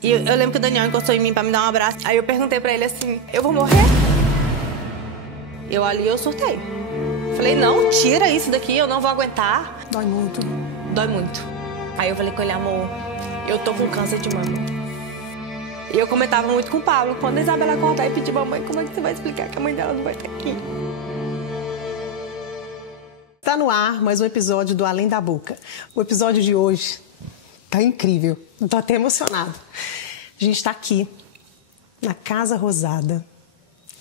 E eu lembro que o Daniel encostou em mim pra me dar um abraço. Aí eu perguntei pra ele assim, eu vou morrer? Eu surtei. Falei, não, tira isso daqui, eu não vou aguentar. Dói muito. Dói muito. Aí eu falei com ele, amor, eu tô com câncer de mama. E eu comentava muito com o Pablo, quando a Isabela acordar e pedir mamãe, como é que você vai explicar que a mãe dela não vai estar aqui? Está no ar mais um episódio do Além da Boca. O episódio de hoje tá incrível. Tô até emocionada. A gente tá aqui, na Casa Rosada.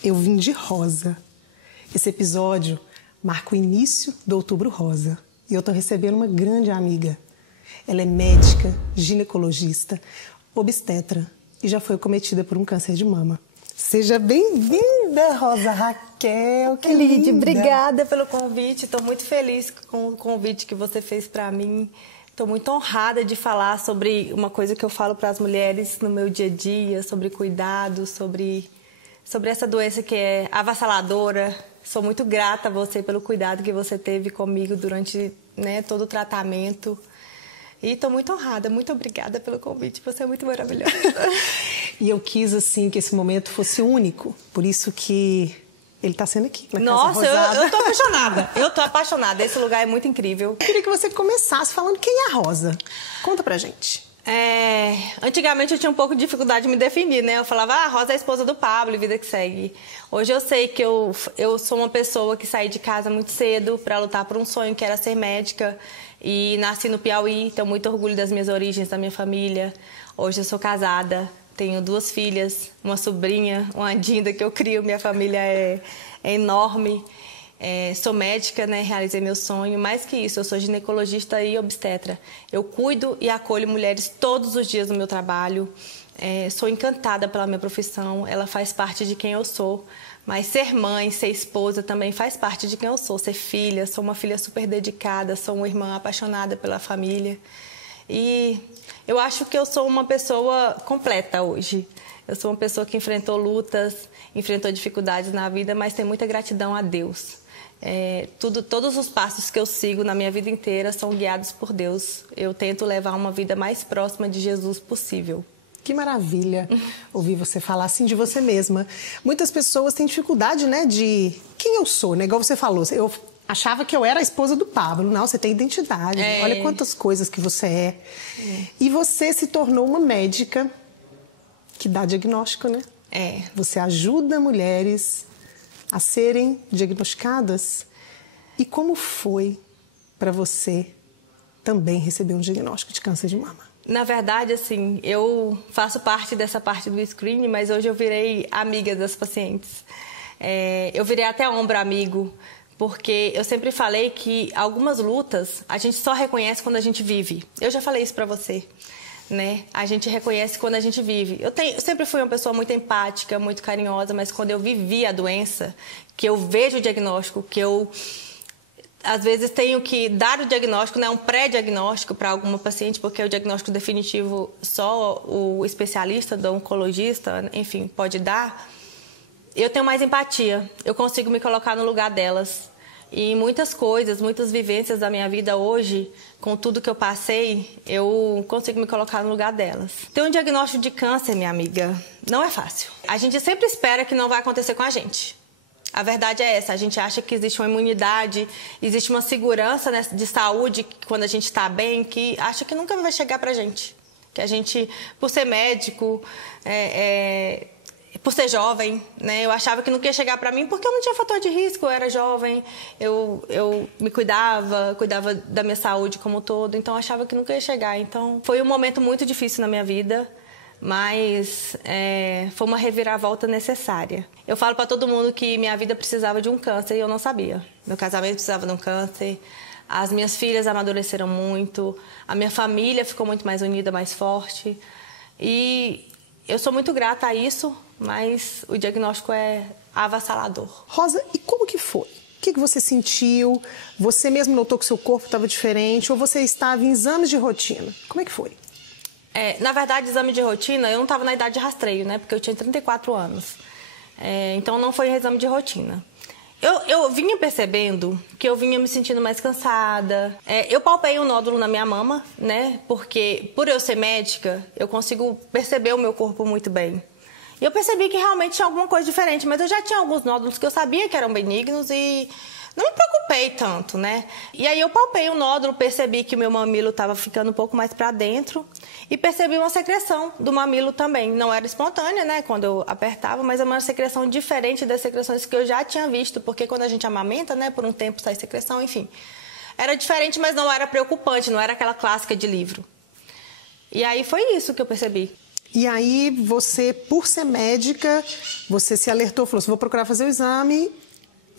Eu vim de rosa. Esse episódio marca o início do Outubro Rosa. E eu tô recebendo uma grande amiga. Ela é médica, ginecologista, obstetra e já foi acometida por um câncer de mama. Seja bem-vinda, Rosa Raquel. Que linda. Obrigada pelo convite. Estou muito feliz com o convite que você fez para mim. Estou muito honrada de falar sobre uma coisa que eu falo para as mulheres no meu dia a dia, sobre cuidado, sobre essa doença que é avassaladora. Sou muito grata a você pelo cuidado que você teve comigo durante, todo o tratamento. E estou muito honrada, muito obrigada pelo convite, você é muito maravilhosa. E eu quis, assim, que esse momento fosse único, por isso que ele está sendo aqui, na Nossa, Casa Rosada. eu tô apaixonada, eu tô apaixonada, esse lugar é muito incrível. Eu queria que você começasse falando quem é a Rosa. Conta pra gente. Antigamente eu tinha um pouco de dificuldade de me definir, né? Eu falava, a Rosa é a esposa do Pablo e vida que segue. Hoje eu sei que eu sou uma pessoa que saí de casa muito cedo para lutar por um sonho que era ser médica. E nasci no Piauí, tenho muito orgulho das minhas origens, da minha família. Hoje eu sou casada, tenho 2 filhas, uma sobrinha, uma Dinda que eu crio, minha família é enorme. Sou médica, né? Realizei meu sonho. Mais que isso, eu sou ginecologista e obstetra. Eu cuido e acolho mulheres todos os dias no meu trabalho. Sou encantada pela minha profissão, ela faz parte de quem eu sou. Mas ser mãe, ser esposa também faz parte de quem eu sou. Ser filha, sou uma filha super dedicada, sou uma irmã apaixonada pela família. E eu acho que eu sou uma pessoa completa hoje. Eu sou uma pessoa que enfrentou lutas, enfrentou dificuldades na vida, mas tem muita gratidão a Deus. Todos os passos que eu sigo na minha vida inteira são guiados por Deus. Eu tento levar uma vida mais próxima de Jesus possível. Que maravilha ouvir você falar assim de você mesma. Muitas pessoas têm dificuldade, né, de quem eu sou, né? Igual você falou, eu achava que eu era a esposa do Pablo. Não, você tem identidade. Olha quantas coisas que você é. E você se tornou uma médica que dá diagnóstico, né? Você ajuda mulheres a serem diagnosticadas. E como foi para você também receber um diagnóstico de câncer de mama? Na verdade, assim, eu faço parte dessa parte do screening, mas hoje eu virei amiga das pacientes. Eu virei até ombro amigo, porque eu sempre falei que algumas lutas a gente só reconhece quando a gente vive. Eu já falei isso pra você, né? A gente reconhece quando a gente vive. Eu sempre fui uma pessoa muito empática, muito carinhosa, mas quando eu vivi a doença, que eu vejo o diagnóstico, que eu às vezes tenho que dar o diagnóstico, né, um pré-diagnóstico para alguma paciente, porque o diagnóstico definitivo só o especialista, do oncologista, enfim, pode dar. Eu tenho mais empatia, eu consigo me colocar no lugar delas. E muitas coisas, muitas vivências da minha vida hoje, com tudo que eu passei, eu consigo me colocar no lugar delas. Ter um diagnóstico de câncer, minha amiga, não é fácil. A gente sempre espera que não vai acontecer com a gente. A verdade é essa, a gente acha que existe uma imunidade, existe uma segurança, né, de saúde quando a gente está bem, que acha que nunca vai chegar pra gente. Que a gente, por ser médico, por ser jovem, né, eu achava que nunca ia chegar pra mim porque eu não tinha fator de risco, eu era jovem, eu me cuidava da minha saúde como um todo, então eu achava que nunca ia chegar. Então foi um momento muito difícil na minha vida. Mas foi uma reviravolta necessária. Eu falo para todo mundo que minha vida precisava de um câncer e eu não sabia. Meu casamento precisava de um câncer, as minhas filhas amadureceram muito, a minha família ficou muito mais unida, mais forte. E eu sou muito grata a isso, mas o diagnóstico é avassalador. Rosa, e como que foi? O que você sentiu? Você mesmo notou que seu corpo estava diferente ou você estava em exames de rotina? Como é que foi? Na verdade, exame de rotina, eu não estava na idade de rastreio, né? Porque eu tinha 34 anos. Então, não foi um exame de rotina. Eu vinha percebendo que eu vinha me sentindo mais cansada. Eu palpei um nódulo na minha mama, né? Porque, por eu ser médica, eu consigo perceber o meu corpo muito bem. E eu percebi que realmente tinha alguma coisa diferente, mas eu já tinha alguns nódulos que eu sabia que eram benignos e não me preocupei tanto, né? E aí eu palpei um nódulo, percebi que o meu mamilo estava ficando um pouco mais para dentro e percebi uma secreção do mamilo também. Não era espontânea, né, quando eu apertava, mas é uma secreção diferente das secreções que eu já tinha visto, porque quando a gente amamenta, né, por um tempo sai secreção, enfim. Era diferente, mas não era preocupante, não era aquela clássica de livro. E aí foi isso que eu percebi. E aí você, por ser médica, você se alertou, falou assim, vou procurar fazer o exame...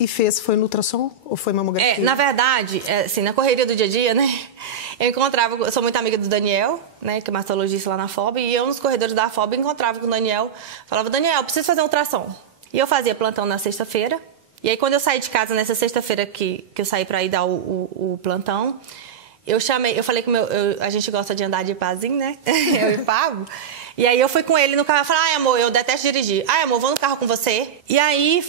E foi no ultrassom ou foi mamografia? Na verdade, assim, na correria do dia a dia, né? Eu sou muito amiga do Daniel, né? Que é mastologista lá na FOB. E eu, nos corredores da FOB, encontrava com o Daniel. Falava, Daniel, preciso fazer um ultrassom. E eu fazia plantão na sexta-feira. E aí, quando eu saí de casa, nessa sexta-feira que eu saí pra ir dar o plantão, eu falei que a gente gosta de andar de pazinho, né? Eu e o Pablo. E aí eu fui com ele no carro e falei, ai amor, eu detesto dirigir. Ai amor, vou no carro com você. E aí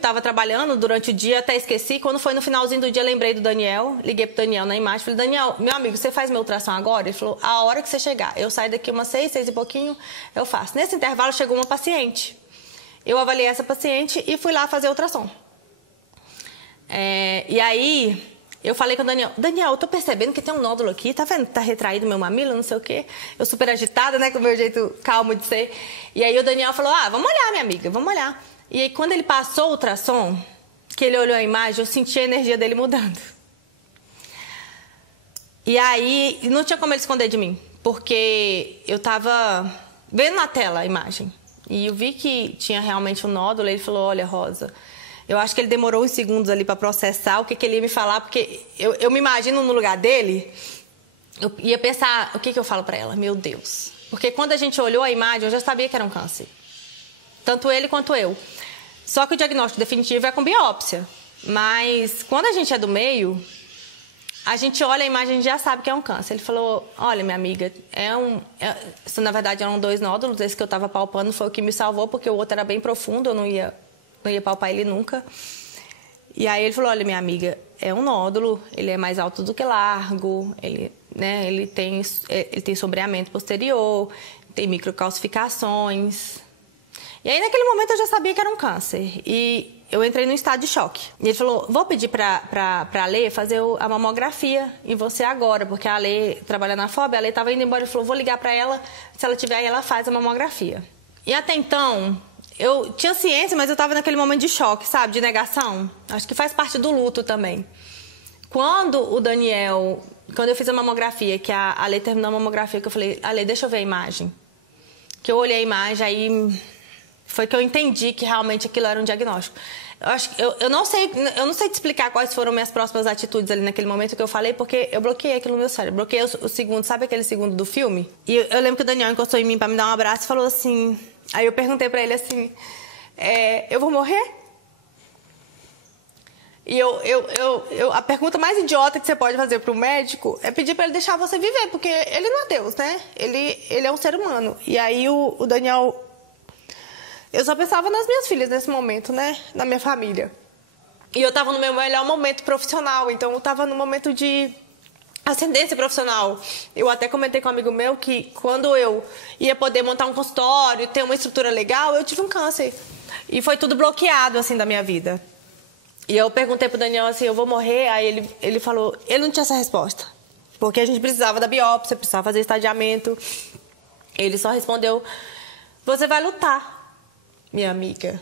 tava trabalhando durante o dia, até esqueci. Quando foi no finalzinho do dia, lembrei do Daniel. Liguei pro Daniel na imagem, falei, Daniel, meu amigo, você faz meu ultrassom agora? Ele falou, a hora que você chegar. Eu saio daqui umas 6 e pouquinho, eu faço. Nesse intervalo chegou uma paciente. Eu avaliei essa paciente e fui lá fazer ultrassom. E aí... Eu falei com o Daniel, eu tô percebendo que tem um nódulo aqui, tá vendo? Tá retraído meu mamilo, não sei o quê. Eu super agitada, né, com o meu jeito calmo de ser. E aí o Daniel falou, vamos olhar, minha amiga, vamos olhar. E aí quando ele passou o ultrassom, que ele olhou a imagem, eu senti a energia dele mudando. E aí não tinha como ele esconder de mim, porque eu tava vendo na tela a imagem. E eu vi que tinha realmente um nódulo, ele falou, olha, Rosa... Eu acho que ele demorou uns segundos ali para processar o que ele ia me falar, porque eu me imagino no lugar dele, eu ia pensar, o que eu falo para ela? Meu Deus. Porque quando a gente olhou a imagem, eu já sabia que era um câncer. Tanto ele quanto eu. Só que o diagnóstico definitivo é com biópsia. Mas quando a gente é do meio, a gente olha a imagem e já sabe que é um câncer. Ele falou, olha, minha amiga, na verdade eram 2 nódulos, esse que eu estava palpando foi o que me salvou, porque o outro era bem profundo, eu não ia palpar ele nunca. E aí ele falou, olha, minha amiga, é um nódulo, ele é mais alto do que largo, ele tem sombreamento posterior, tem microcalcificações. E aí naquele momento eu já sabia que era um câncer. E eu entrei num estado de choque. E ele falou, vou pedir pra Lê fazer a mamografia em você agora, porque a Lê trabalha na FOB, a Lê estava indo embora, ele falou, vou ligar pra ela, se ela tiver aí ela faz a mamografia. E até então... Eu tinha ciência, mas eu estava naquele momento de choque, sabe? De negação. Acho que faz parte do luto também. Quando eu fiz a mamografia, que a Lê terminou a mamografia, que eu falei, Ale, deixa eu ver a imagem. Que eu olhei a imagem, aí foi que eu entendi que realmente aquilo era um diagnóstico. Eu não sei te explicar quais foram minhas próximas atitudes ali naquele momento que eu falei, porque eu bloqueei aquilo no meu cérebro. Bloqueei o segundo, sabe aquele segundo do filme? E eu lembro que o Daniel encostou em mim pra me dar um abraço e falou assim... Aí eu perguntei pra ele assim, eu vou morrer? E a pergunta mais idiota que você pode fazer para um médico é pedir para ele deixar você viver, porque ele não é Deus, né? Ele é um ser humano. E aí o Daniel... Eu só pensava nas minhas filhas nesse momento, né? Na minha família. E eu tava no meu melhor momento profissional, então eu tava no momento de... ascendência profissional. Eu até comentei com um amigo meu que quando eu ia poder montar um consultório, ter uma estrutura legal, eu tive um câncer. E foi tudo bloqueado, assim, da minha vida. E eu perguntei pro Daniel assim, eu vou morrer? Aí ele falou, ele não tinha essa resposta. Porque a gente precisava da biópsia, precisava fazer estadiamento. Ele só respondeu, você vai lutar, minha amiga.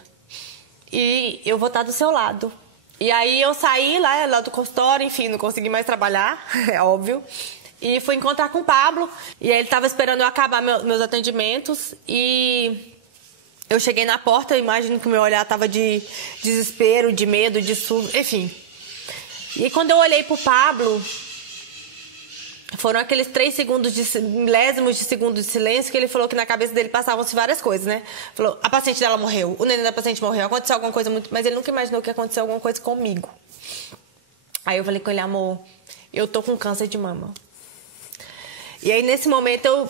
E eu vou estar do seu lado. E aí eu saí lá do consultório, enfim, não consegui mais trabalhar, é óbvio. E fui encontrar com o Pablo, e aí ele estava esperando eu acabar meus atendimentos. E eu cheguei na porta, eu imagino que o meu olhar estava de desespero, de medo, de susto, enfim. E quando eu olhei pro Pablo, foram aqueles 3 segundos, milésimos de segundo de silêncio, que ele falou que na cabeça dele passavam-se várias coisas, né? Falou, a paciente dela morreu, o neném da paciente morreu, aconteceu alguma coisa muito... Mas ele nunca imaginou que aconteceu alguma coisa comigo. Aí eu falei com ele, amor, eu tô com câncer de mama. E aí nesse momento eu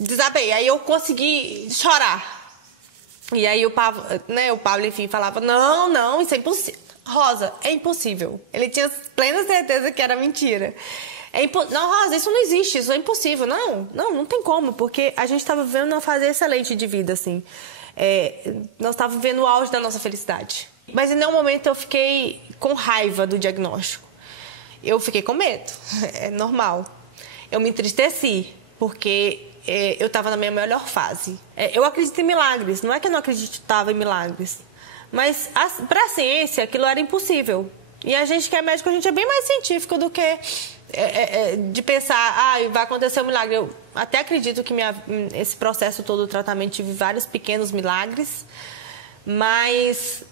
desabei, aí eu consegui chorar. E aí o Pablo, enfim, falava, não, isso é impossível. Rosa, é impossível. Ele tinha plena certeza que era mentira. Não, Rosa, isso não existe, isso é impossível. Não tem como, porque a gente estava vivendo uma fase excelente de vida, assim. Nós estávamos vivendo o auge da nossa felicidade. Mas em nenhum momento eu fiquei com raiva do diagnóstico. Eu fiquei com medo, é normal. Eu me entristeci, porque eu estava na minha melhor fase. Eu acredito em milagres, não é que eu não acreditava em milagres. Mas para a ciência aquilo era impossível. E a gente que é médico, a gente é bem mais científico do que de pensar, vai acontecer um milagre. Eu até acredito que esse processo todo do tratamento tive vários pequenos milagres, mas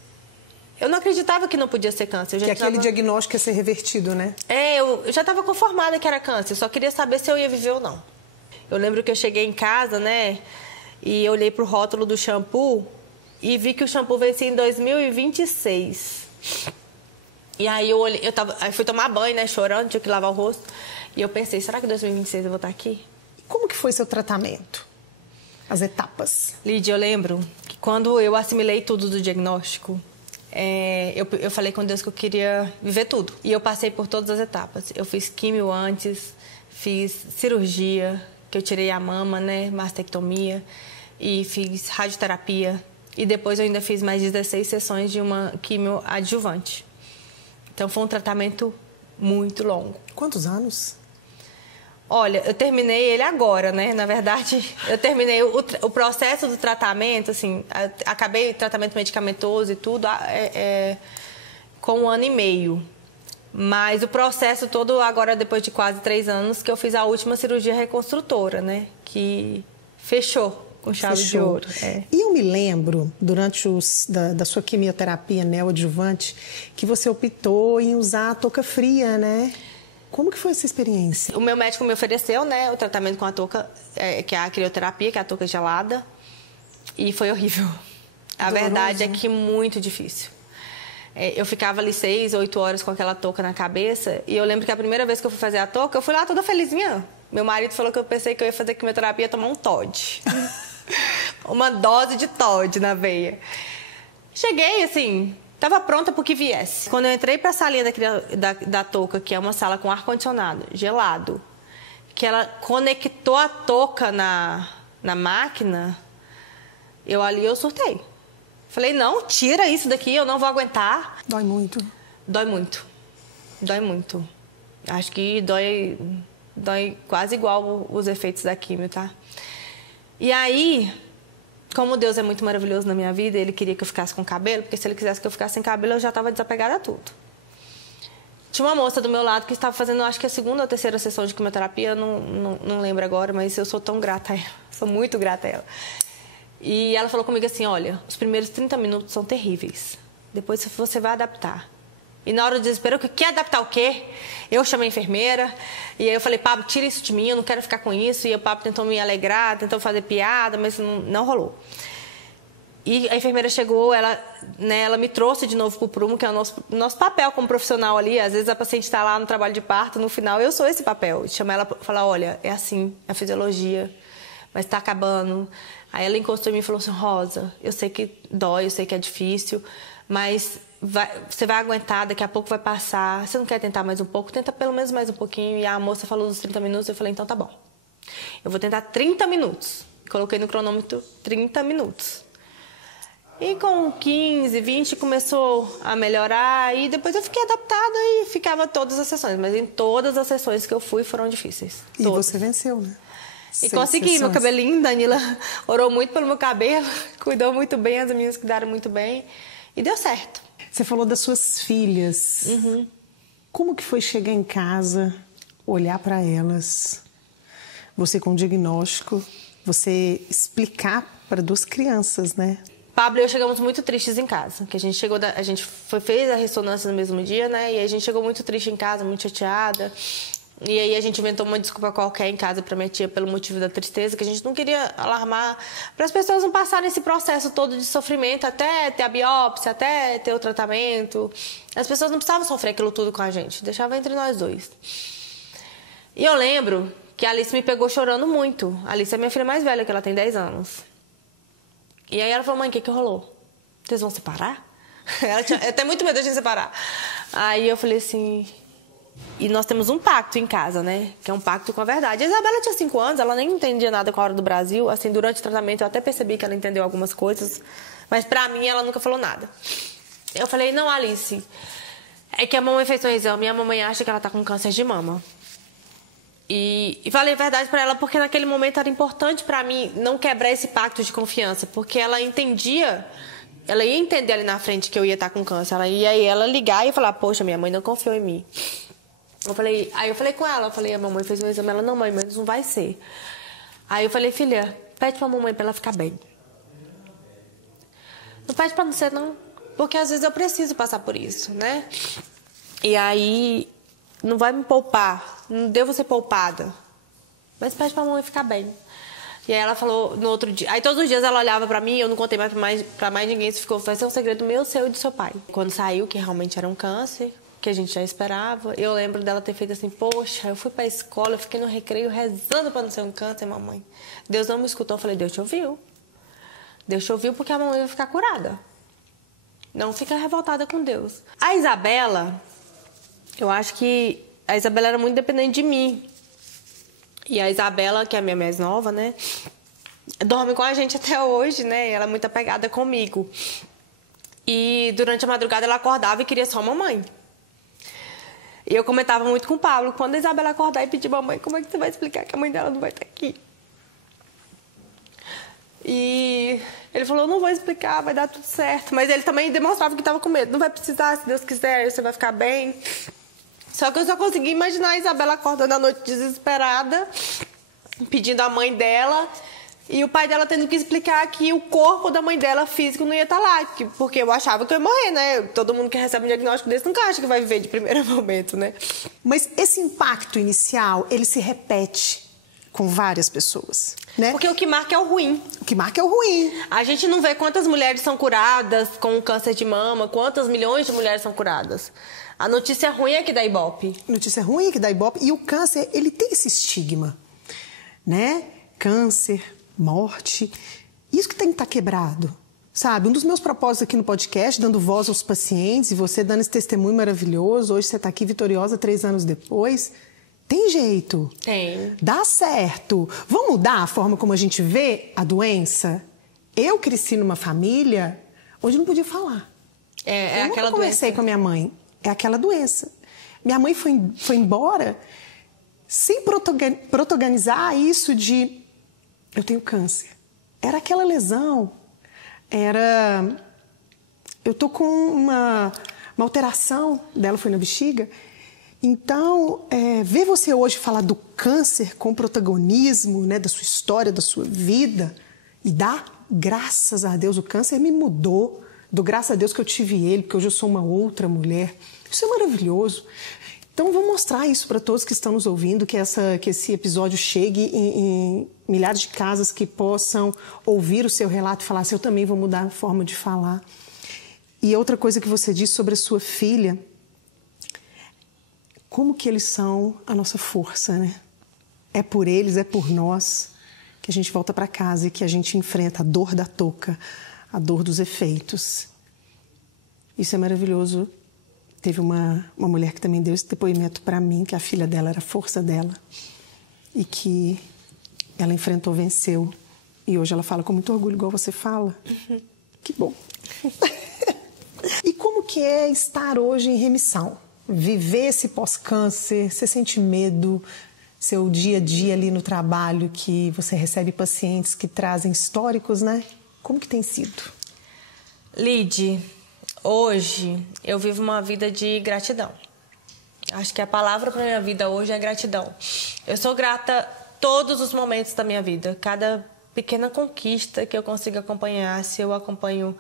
eu não acreditava que não podia ser câncer. Que aquele diagnóstico ia ser revertido, né? Eu já estava conformada que era câncer, só queria saber se eu ia viver ou não. Eu lembro que eu cheguei em casa, né, e eu olhei pro rótulo do shampoo e vi que o shampoo vencia em 2026. E aí aí fui tomar banho, né, chorando, tinha que lavar o rosto. E eu pensei, será que em 2026 eu vou estar aqui? Como que foi seu tratamento? As etapas? Lídia, eu lembro que quando eu assimilei tudo do diagnóstico, eu falei com Deus que eu queria viver tudo. E eu passei por todas as etapas. Eu fiz químio antes, fiz cirurgia, que eu tirei a mama, né, mastectomia, e fiz radioterapia. E depois eu ainda fiz mais 16 sessões de uma químio adjuvante. Então foi um tratamento muito longo. Quantos anos? Olha, eu terminei ele agora, né? Na verdade, eu terminei o processo do tratamento, assim, acabei o tratamento medicamentoso e tudo com 1 ano e meio. Mas o processo todo agora, depois de quase 3 anos, que eu fiz a última cirurgia reconstrutora, né? Que fechou com chave de ouro. E eu me lembro, durante da sua quimioterapia neoadjuvante, que você optou em usar a touca fria, né? Como que foi essa experiência? O meu médico me ofereceu, né, o tratamento com a touca, que é a crioterapia, que é a touca gelada, e foi horrível. A verdade é que muito difícil. Eu ficava ali 6, 8 horas com aquela touca na cabeça, e eu lembro que a primeira vez que eu fui fazer a touca, eu fui lá toda felizinha. Meu marido falou que eu pensei que eu ia fazer quimioterapia e tomar um Todd. Uma dose de Todd na veia. Cheguei, assim, estava pronta para o que viesse. Quando eu entrei para a salinha da touca, que é uma sala com ar-condicionado, gelado, que ela conectou a touca na máquina, eu surtei. Falei, não, tira isso daqui, eu não vou aguentar. Dói muito? Dói muito. Dói muito. Acho que dói quase igual os efeitos da quimio, tá? E aí, como Deus é muito maravilhoso na minha vida, Ele queria que eu ficasse com cabelo, porque se Ele quisesse que eu ficasse sem cabelo, eu já estava desapegada a tudo. Tinha uma moça do meu lado que estava fazendo, acho que a 2ª ou 3ª sessão de quimioterapia, não lembro agora, mas eu sou tão grata a ela, sou muito grata a ela. E ela falou comigo assim, olha, os primeiros 30 minutos são terríveis, depois você vai adaptar. E na hora do desespero, quer adaptar o quê? Eu chamei a enfermeira, e aí eu falei, Pablo, tira isso de mim, eu não quero ficar com isso. E o Pablo tentou me alegrar, tentou fazer piada, mas não rolou. E a enfermeira chegou, ela me trouxe de novo pro prumo, que é o nosso papel como profissional ali. Às vezes a paciente está lá no trabalho de parto, no final eu sou esse papel. Chamar ela e falar, olha, é assim, é a fisiologia, mas está acabando. Aí ela encostou em mim e falou assim, Rosa, eu sei que dói, eu sei que é difícil, mas você vai aguentar, daqui a pouco vai passar. Você não quer tentar mais um pouco? Tenta pelo menos mais um pouquinho. E a moça falou dos 30 minutos, eu falei, então tá bom. Eu vou tentar 30 minutos. Coloquei no cronômetro 30 minutos. E com 15, 20 começou a melhorar. E depois eu fiquei adaptada e ficava todas as sessões. Mas em todas as sessões que eu fui foram difíceis. E todas. Você venceu, né? E consegui, meu cabelinho, Danila orou muito pelo meu cabelo, cuidou muito bem, as meninas cuidaram muito bem. E deu certo. Você falou das suas filhas. Uhum. Como que foi chegar em casa, olhar para elas, você com o diagnóstico, você explicar para 2 crianças, né? Pablo e eu chegamos muito tristes em casa, que a gente fez a ressonância no mesmo dia, né? E a gente chegou muito triste em casa, muito chateada. E aí a gente inventou uma desculpa qualquer em casa para minha tia pelo motivo da tristeza, que a gente não queria alarmar, para as pessoas não passarem esse processo todo de sofrimento até ter a biópsia, até ter o tratamento. As pessoas não precisavam sofrer aquilo tudo com a gente, deixava entre nós 2. E eu lembro que a Alice me pegou chorando muito. A Alice é minha filha mais velha, que ela tem 10 anos. E aí ela falou, mãe, o que rolou? Vocês vão separar? Ela tinha até muito medo de gente separar. Aí eu falei assim... E nós temos um pacto em casa, né? Que é um pacto com a verdade. A Isabela tinha 5 anos, ela nem entendia nada com a hora do Brasil. Assim, durante o tratamento eu até percebi que ela entendeu algumas coisas. Mas pra mim, ela nunca falou nada. Eu falei, não, Alice... É que a mamãe fez um exame e a mamãe acha que ela tá com câncer de mama. E falei a verdade pra ela porque naquele momento era importante pra mim não quebrar esse pacto de confiança. Porque ela entendia... Ela ia entender ali na frente que eu ia estar com câncer. Ela ligar e falar, poxa, minha mãe não confiou em mim. Aí eu falei com ela, a mamãe fez um exame. Ela, não, mãe, mas não vai ser. Aí eu falei, filha, pede pra mamãe pra ela ficar bem. Não pede pra não ser, não. Porque às vezes eu preciso passar por isso, né? E aí, não vai me poupar. Não devo ser poupada. Mas pede pra mamãe ficar bem. E aí ela falou no outro dia. Aí todos os dias ela olhava pra mim, eu não contei pra mais ninguém. Isso ficou, vai ser um segredo meu, seu e do seu pai. Quando saiu, que realmente era um câncer, que a gente já esperava, eu lembro dela ter feito assim, poxa, eu fui pra escola, eu fiquei no recreio rezando pra não ser um câncer, mamãe. Deus não me escutou. Eu falei, Deus te ouviu. Deus te ouviu porque a mamãe vai ficar curada. Não fica revoltada com Deus. A Isabela, eu acho que a Isabela era muito dependente de mim. E a Isabela, que é a minha mais nova, né? Dorme com a gente até hoje, né? Ela é muito apegada comigo. E durante a madrugada ela acordava e queria só mamãe. E eu comentava muito com o Pablo. Quando a Isabela acordar e pedir mamãe, como é que você vai explicar que a mãe dela não vai estar aqui? E ele falou, não vou explicar, vai dar tudo certo. Mas ele também demonstrava que estava com medo. Não vai precisar, se Deus quiser, você vai ficar bem. Só que eu só consegui imaginar a Isabela acordando à noite desesperada, pedindo a mãe dela, e o pai dela tendo que explicar que o corpo da mãe dela físico não ia estar lá, porque eu achava que eu ia morrer, né? Todo mundo que recebe um diagnóstico desse nunca acha que vai viver de primeiro momento, né? Mas esse impacto inicial, ele se repete com várias pessoas, né? Porque o que marca é o ruim. O que marca é o ruim. A gente não vê quantas mulheres são curadas com câncer de mama, quantas milhões de mulheres são curadas. A notícia ruim é que dá Ibope. Notícia ruim é que dá Ibope. E o câncer, ele tem esse estigma, né? Câncer, morte. Isso que tem que estar quebrado, sabe? Um dos meus propósitos aqui no podcast, dando voz aos pacientes, e você dando esse testemunho maravilhoso, hoje você está aqui vitoriosa 3 anos depois. Tem jeito. Tem. Dá certo. Vamos mudar a forma como a gente vê a doença? Eu cresci numa família onde não podia falar. Eu nunca conversei com a minha mãe. É aquela doença. Minha mãe foi embora sem protagonizar isso de eu tenho câncer. Era aquela lesão. Eu tô com uma alteração dela, foi na bexiga. Então, ver você hoje falar do câncer com protagonismo, né, da sua história, da sua vida, e dar graças a Deus, o câncer me mudou. Dou graças a Deus que eu tive ele, porque hoje eu sou uma outra mulher. Isso é maravilhoso. Então, vou mostrar isso para todos que estão nos ouvindo, que esse episódio chegue em milhares de casas que possam ouvir o seu relato e falar assim, eu também vou mudar a forma de falar. E outra coisa que você disse sobre a sua filha, como que eles são a nossa força, né? É por eles, é por nós que a gente volta para casa e que a gente enfrenta a dor da touca, a dor dos efeitos. Isso é maravilhoso. Teve uma mulher que também deu esse depoimento para mim, que a filha dela era a força dela e que ela enfrentou, venceu. E hoje ela fala com muito orgulho, igual você fala. Uhum. Que bom. E como que é estar hoje em remissão? Viver esse pós-câncer, você sente medo, seu dia a dia ali no trabalho, que você recebe pacientes que trazem históricos, né? Como que tem sido? Lide, hoje eu vivo uma vida de gratidão. Acho que a palavra para minha vida hoje é gratidão. Eu sou grata todos os momentos da minha vida. Cada pequena conquista que eu consigo acompanhar, se eu acompanho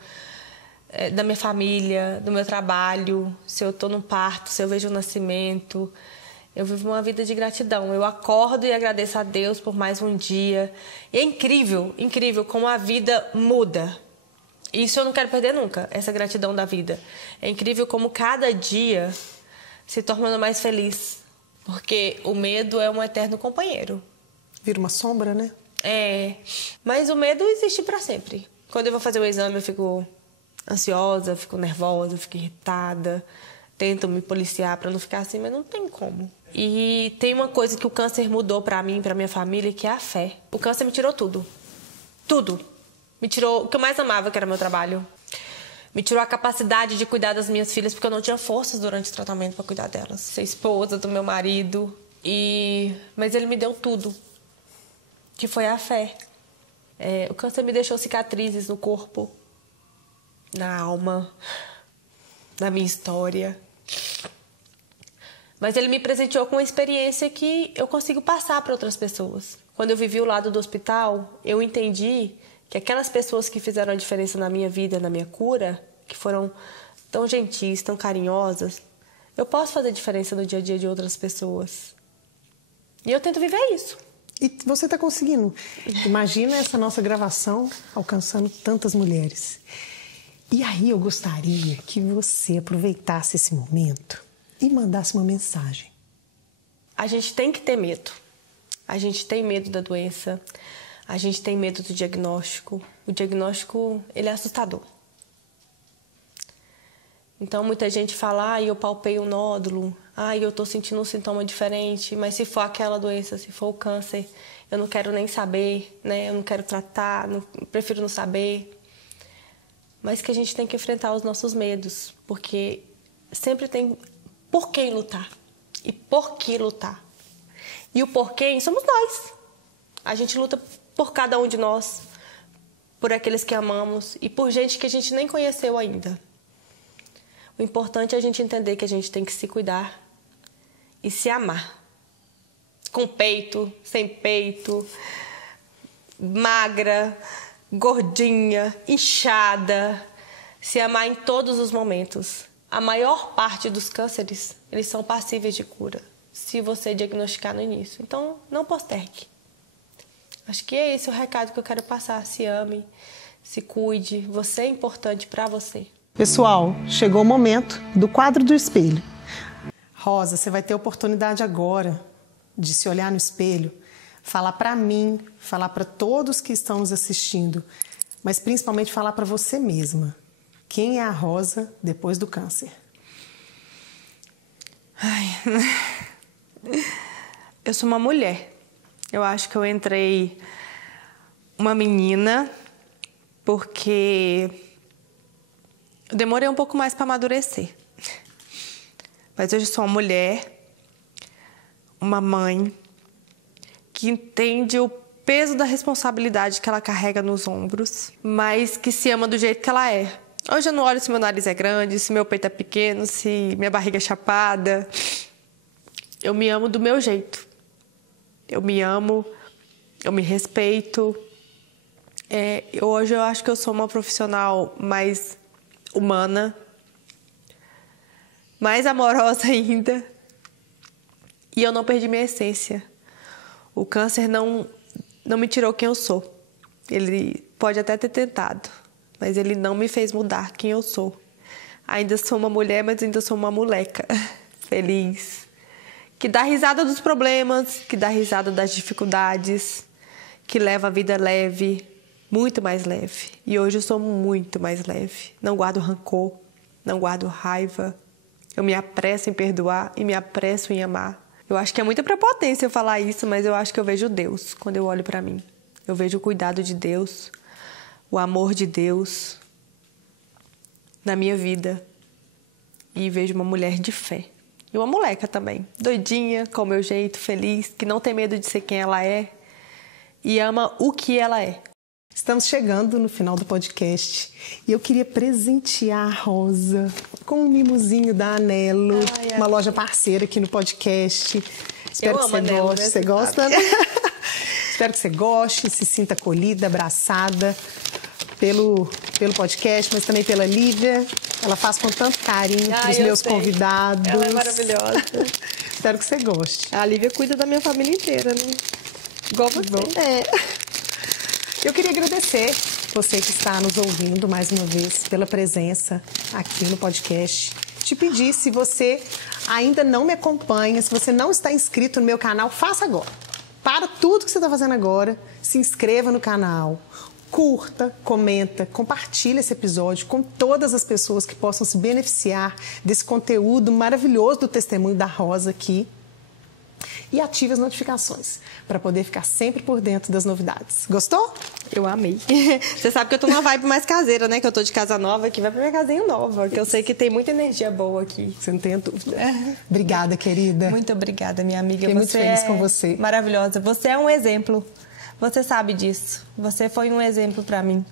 da minha família, do meu trabalho, se eu estou no parto, se eu vejo o nascimento. Eu vivo uma vida de gratidão. Eu acordo e agradeço a Deus por mais um dia. E é incrível, incrível como a vida muda. Isso eu não quero perder nunca, essa gratidão da vida. É incrível como cada dia se torna mais feliz. Porque o medo é um eterno companheiro. Vira uma sombra, né? Mas o medo existe para sempre. Quando eu vou fazer o exame, eu fico ansiosa, fico nervosa, fico irritada. Tento me policiar para não ficar assim, mas não tem como. E tem uma coisa que o câncer mudou para mim, para minha família, que é a fé. O câncer me tirou tudo. Tudo. Me tirou o que eu mais amava, que era meu trabalho. Me tirou a capacidade de cuidar das minhas filhas, porque eu não tinha forças durante o tratamento para cuidar delas. Ser esposa do meu marido. Mas ele me deu tudo, que foi a fé. O câncer me deixou cicatrizes no corpo, na alma, na minha história. Mas ele me presenteou com uma experiência que eu consigo passar para outras pessoas. Quando eu vivi ao lado do hospital, eu entendi que aquelas pessoas que fizeram a diferença na minha vida, na minha cura, que foram tão gentis, tão carinhosas, eu posso fazer diferença no dia a dia de outras pessoas. E eu tento viver isso. E você está conseguindo. Imagina essa nossa gravação alcançando tantas mulheres. E aí eu gostaria que você aproveitasse esse momento e mandasse uma mensagem. A gente tem que ter medo. A gente tem medo da doença. A gente tem medo do diagnóstico. O diagnóstico, ele é assustador. Então, muita gente fala, eu palpei um nódulo, eu tô sentindo um sintoma diferente, mas se for aquela doença, se for o câncer, eu não quero nem saber, né? Eu não quero tratar, prefiro não saber. Mas que a gente tem que enfrentar os nossos medos, porque sempre tem por quem lutar e por que lutar. E o porquê somos nós. A gente luta por cada um de nós, por aqueles que amamos e por gente que a gente nem conheceu ainda. O importante é a gente entender que a gente tem que se cuidar e se amar. Com peito, sem peito, magra, gordinha, inchada. Se amar em todos os momentos. A maior parte dos cânceres, eles são passíveis de cura, se você diagnosticar no início. Então, não postergue. Acho que é esse o recado que eu quero passar. Se ame, se cuide. Você é importante para você. Pessoal, chegou o momento do quadro do espelho. Rosa, você vai ter a oportunidade agora de se olhar no espelho, falar para mim, falar para todos que estão nos assistindo, mas principalmente falar para você mesma. Quem é a Rosa depois do câncer? Eu sou uma mulher. Eu acho que eu entrei uma menina porque eu demorei um pouco mais para amadurecer. Mas hoje sou uma mulher, uma mãe, que entende o peso da responsabilidade que ela carrega nos ombros, mas que se ama do jeito que ela é. Hoje eu não olho se meu nariz é grande, se meu peito é pequeno, se minha barriga é chapada. Eu me amo do meu jeito. Eu me amo, eu me respeito. Hoje eu acho que eu sou uma profissional mais humana, mais amorosa ainda. E eu não perdi minha essência. O câncer não me tirou quem eu sou. Ele pode até ter tentado, mas ele não me fez mudar quem eu sou. Ainda sou uma mulher, mas ainda sou uma moleca feliz, que dá risada dos problemas, que dá risada das dificuldades, que leva a vida leve, muito mais leve. E hoje eu sou muito mais leve. Não guardo rancor, não guardo raiva. Eu me apresso em perdoar e me apresso em amar. Eu acho que é muita prepotência eu falar isso, mas eu acho que eu vejo Deus quando eu olho para mim. Eu vejo o cuidado de Deus, o amor de Deus na minha vida. E vejo uma mulher de fé. E uma moleca também, doidinha, com o meu jeito, feliz, que não tem medo de ser quem ela é e ama o que ela é. Estamos chegando no final do podcast e eu queria presentear a Rosa com um mimosinho da Anelo, uma loja parceira aqui no podcast. Espero que você goste. Você gosta? Espero que você goste, se sinta acolhida, abraçada pelo podcast, mas também pela Lívia. Ela faz com tanto carinho para os meus convidados. Ela é maravilhosa. Espero que você goste. A Lívia cuida da minha família inteira, né? Igual você. Eu queria agradecer você que está nos ouvindo mais uma vez pela presença aqui no podcast. Te pedir, se você ainda não me acompanha, se você não está inscrito no meu canal, faça agora. Para tudo que você está fazendo agora, se inscreva no canal, curta, comenta, compartilha esse episódio com todas as pessoas que possam se beneficiar desse conteúdo maravilhoso do Testemunho da Rosa aqui. E ative as notificações para poder ficar sempre por dentro das novidades. Gostou? Eu amei. Você sabe que eu tô numa vibe mais caseira, né? Que eu tô de casa nova aqui, vai pra minha casinha nova, que eu sei que tem muita energia boa aqui. Você não tem dúvida. Obrigada, querida. Muito obrigada, minha amiga. Fiquei muito feliz com você. Maravilhosa. Você é um exemplo. Você sabe disso. Você foi um exemplo para mim.